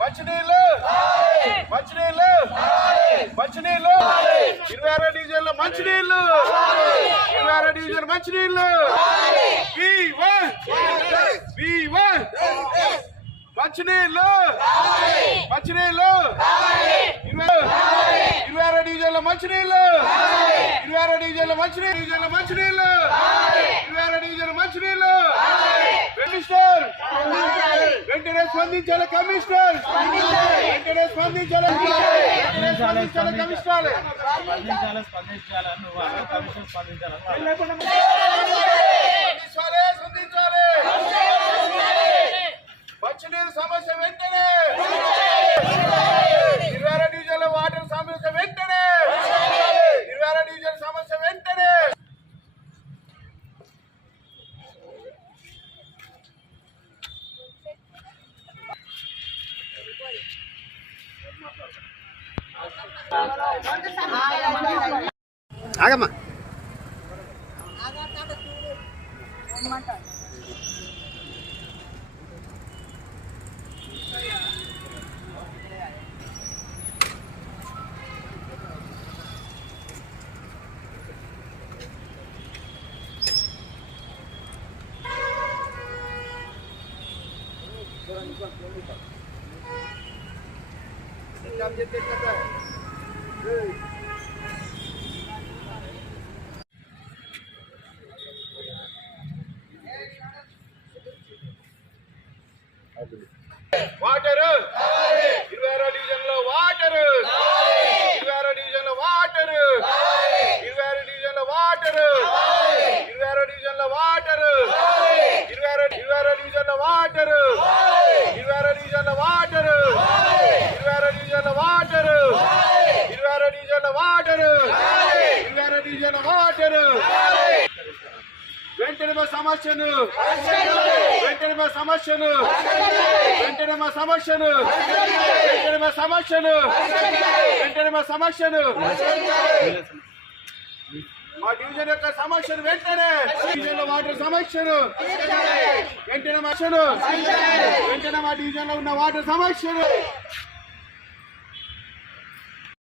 మంచినీళ్ళు మంచినీళ్ళు మంచినీళ్ళు 26 డివిజన్ల మంచినీళ్ళు 26 డివిజన్ మంచినీళ్ళు మంచినీళ్ళు మంచినీళ్ళు 26 డివిజన్ల మంచినీళ్ళు 26 డివిజన్ల మంచినీళ్ళు 26 డివిజన్ల మంచినీళ్ళు కమిషనర్ వెంటనే స్పందించాలి కమిషనర్ వెంటనే స్పందించాలి కమిషనర్ స్పందించాలి మంచినీరు సమస్య వెంటనే 26 డివిజన్ల వాటర్ సమస్య వెంటనే 26 డివిజన్ సమస్య వెంటనే ఆగమ్మా వాటర్ 26 డివిజన్లో వాటర్ 26 డివిజన్ల వాటర్ 26 డివిజన్ల వాటర్ 26 డివిజన్ల వాటర్ 26 డివిజన్ల వాటర్ 26 డివిజన్ల వాటర్ 26 డివిజన్ల వాటర్ 26 డివిజన్ల వాటర్ 26 డివిజన్ల వాటర్ వెంటనే మా సమస్యను వెంటనే మా సమస్యను వెంటనే మా సమస్యను వెంటనే మా సమస్యను వెంటనే మా సమస్యను మా డివిజన్ యొక్క సమస్యను వెంటనే డివిజన్ లో వాటర్ సమస్యను వెంటనే వెంటనే మా డివిజన్ లో ఉన్న వాటర్ సమస్యను